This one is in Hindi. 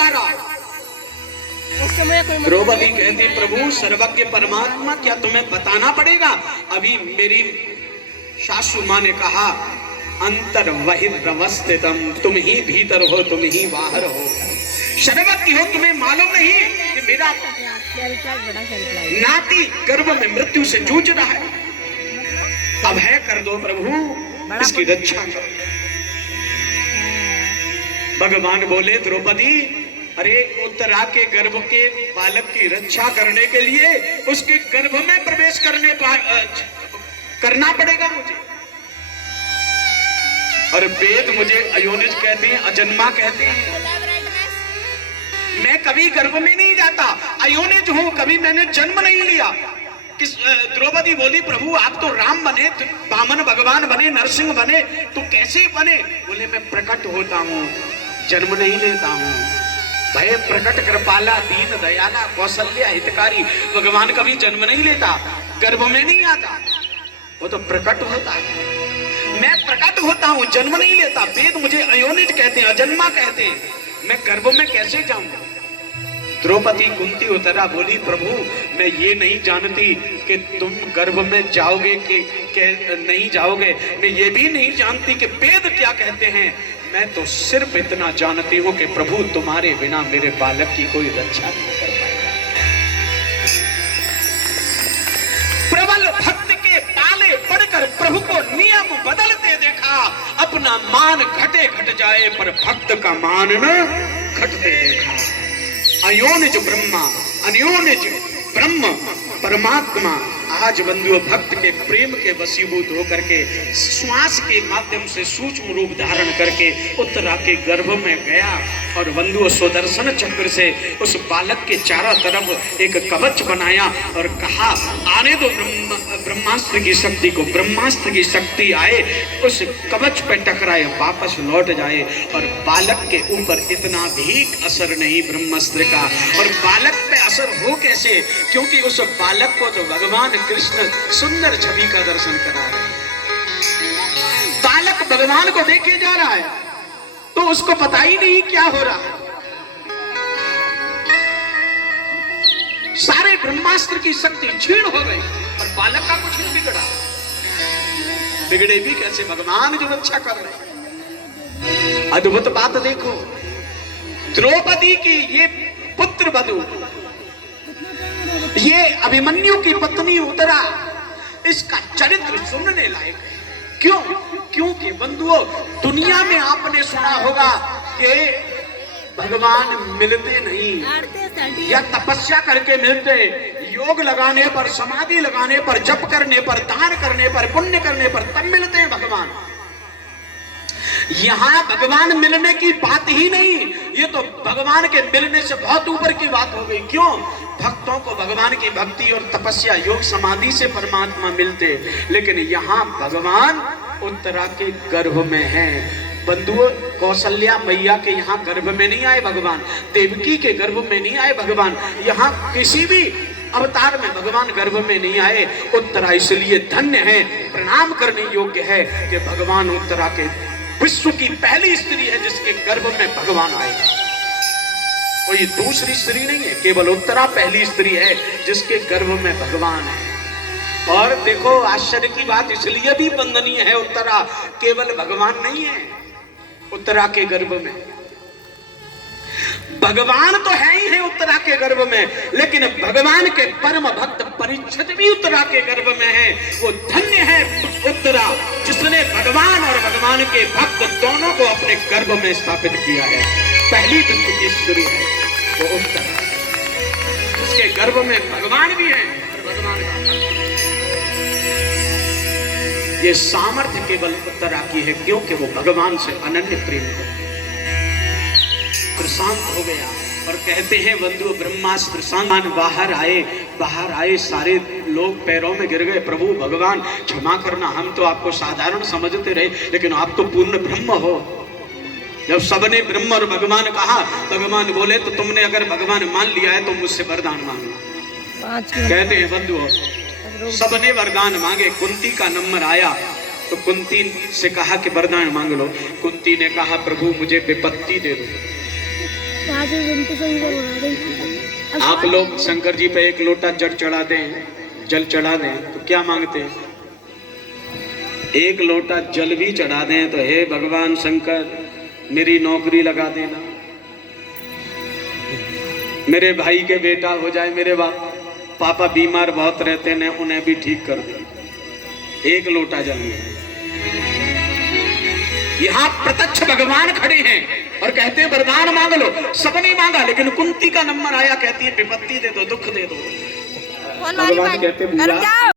उतारा। द्रौपदी कहती प्रभु सर्वज्ञ परमात्मा क्या तुम्हें बताना पड़ेगा? अभी मेरी सासू माँ ने कहा अंतर बहिर्वस्थितम, तुम ही भीतर हो तुम ही बाहर हो, सर्वज्ञ हो, तुम्हें मालूम नहीं कि मेरा नाती गर्भ में मृत्यु से जूझ रहा है, अभय कर दो प्रभु, इसकी रक्षा करो। भगवान बोले द्रौपदी अरे उत्तरा के गर्भ के बालक की रक्षा करने के लिए उसके गर्भ में प्रवेश करना पड़ेगा मुझे, और वेद मुझे अयोनिज कहते हैं, अजन्मा कहते हैं। मैं कभी गर्भ में नहीं जाता, अयोनिज हूं, कभी मैंने जन्म नहीं लिया। द्रौपदी बोली प्रभु आप तो राम बने, वामन भगवान बने, नरसिंह बने, तो कैसे बने? बोले मैं प्रकट होता हूँ, जन्म नहीं लेता हूँ। भय प्रकट कृपाला दीन दयाला कौशल्या हितकारी, भगवान कभी जन्म नहीं लेता, गर्भ में नहीं आता, वो तो प्रकट होता है। मैं प्रकट होता हूँ, जन्म नहीं लेता। वेद मुझे अयोनिज कहते हैं, अजन्मा कहते हैं, मैं गर्भ में कैसे जाऊंगा? द्रौपदी कुंती उत्तरा बोली प्रभु मैं ये नहीं जानती कि तुम गर्भ में जाओगे कि नहीं जाओगे, मैं ये भी नहीं जानती कि वेद क्या कहते हैं, मैं तो सिर्फ इतना जानती हूँ कि प्रभु तुम्हारे बिना मेरे बालक की कोई रक्षा नहीं कर पाएगा। प्रबल भक्त के पाले पड़कर प्रभु को नियम बदलते देखा, अपना मान घटे घट जाए पर भक्त का मान न घटते देखा। अयोनिज ब्रह्मा अनयोनिज ब्रह्म परमात्मा आज बंधुओं भक्त के प्रेम के वशीभूत होकर के श्वास के माध्यम से सूक्ष्म रूप धारण करके उत्तरा के गर्भ में गया, और बंधुओं सुदर्शन चक्र से उस बालक के चारों तरफ एक कवच बनाया और कहा आने दो ब्रह्मास्त्र की शक्ति को। ब्रह्मास्त्र की शक्ति आए, उस कवच पे टकराए, वापस लौट जाए, और बालक के ऊपर इतना भी असर नहीं ब्रह्मास्त्र का। और बालक पे असर हो कैसे? क्योंकि उस बालक को तो भगवान कृष्ण सुंदर छवि का दर्शन करा रहे हैं। बालक भगवान को देखे जा रहा है तो उसको पता ही नहीं क्या हो रहा है। सारे ब्रह्मास्त्र की शक्ति क्षीण हो गई और बालक का कुछ नहीं बिगड़ा। बिगड़े भी कैसे? भगवान जो रक्षा कर रहे हैं। अद्भुत बात देखो, द्रौपदी की ये पुत्र वधू, ये अभिमन्यु की पत्नी उत्तरा, इसका चरित्र सुनने लायक है। क्यों? क्योंकि बंधुओं दुनिया में आपने सुना होगा कि भगवान मिलते नहीं, या तपस्या करके मिलते, योग लगाने पर, समाधि लगाने पर, जप करने पर, दान करने पर, पुण्य करने पर तब मिलते हैं भगवान। यहां भगवान मिलने की बात ही नहीं, ये तो भगवान के मिलने से बहुत ऊपर की बात हो गई। क्यों? भक्तों को भगवान की भक्ति और तपस्या योग समाधि से परमात्मा मिलते, लेकिन यहाँ भगवान उत्तरा के गर्भ में हैं। बंधुओं कौशल्या मैया के यहाँ गर्भ में नहीं आए भगवान, देवकी के गर्भ में नहीं आए भगवान, यहाँ किसी भी अवतार में भगवान गर्भ में नहीं आए। उत्तरा इसलिए धन्य है, प्रणाम करने योग्य है कि भगवान उत्तरा के विश्व की पहली स्त्री है जिसके गर्भ में भगवान आए। कोई दूसरी स्त्री नहीं है, केवल उत्तरा पहली स्त्री है जिसके गर्भ में भगवान है। और देखो आश्चर्य की बात इसलिए भी वंदनीय है, उत्तरा केवल भगवान नहीं है उत्तरा के गर्भ में, भगवान तो है ही है उत्तरा के गर्भ में, लेकिन भगवान के परम भक्त परीक्षित भी उत्तरा के गर्भ में है। वो धन्य है उत्तरा जिसने भगवान और भगवान के भक्त दोनों को अपने गर्भ में स्थापित किया है। पहली विश्व की स्त्री है वो उत्तरा, जिसके गर्भ में भगवान भी है और भगवान का ये सामर्थ्य केवल उत्तरा की है, क्योंकि वो भगवान से अनन्य प्रेम करती है। शांत हो गया और कहते हैं बंधु ब्रह्मास्त्र शांत, बाहर आए सारे लोग पैरों में गिर गए। प्रभु भगवान क्षमा करना, हम तो आपको साधारण समझते रहे, लेकिन आप तो पूर्ण ब्रह्म हो। जब सबने ब्रह्म और भगवान कहा, भगवान बोले तो तुमने अगर भगवान मान लिया है तो मुझसे वरदान मांगो। कहते हैं बंधु सबने वरदान मांगे, कुंती का नंबर आया तो कुंती से कहा कि वरदान मांग लो। कुंती ने कहा प्रभु मुझे विपत्ति दे दो। आप लोग शंकर जी पे एक लोटा जल चढ़ा दें, जल चढ़ा दें तो क्या मांगते हैं? एक लोटा जल भी चढ़ा दें तो हे भगवान शंकर मेरी नौकरी लगा देना, मेरे भाई के बेटा हो जाए, मेरे पापा बीमार बहुत रहते हैं उन्हें भी ठीक कर दे। एक लोटा जल में यहाँ प्रत्यक्ष भगवान खड़े हैं और कहते हैं वरदान मांग लो। सबने मांगा लेकिन कुंती का नंबर आया, कहती है विपत्ति दे दो, दुख दे दो। भगवान कहते हैं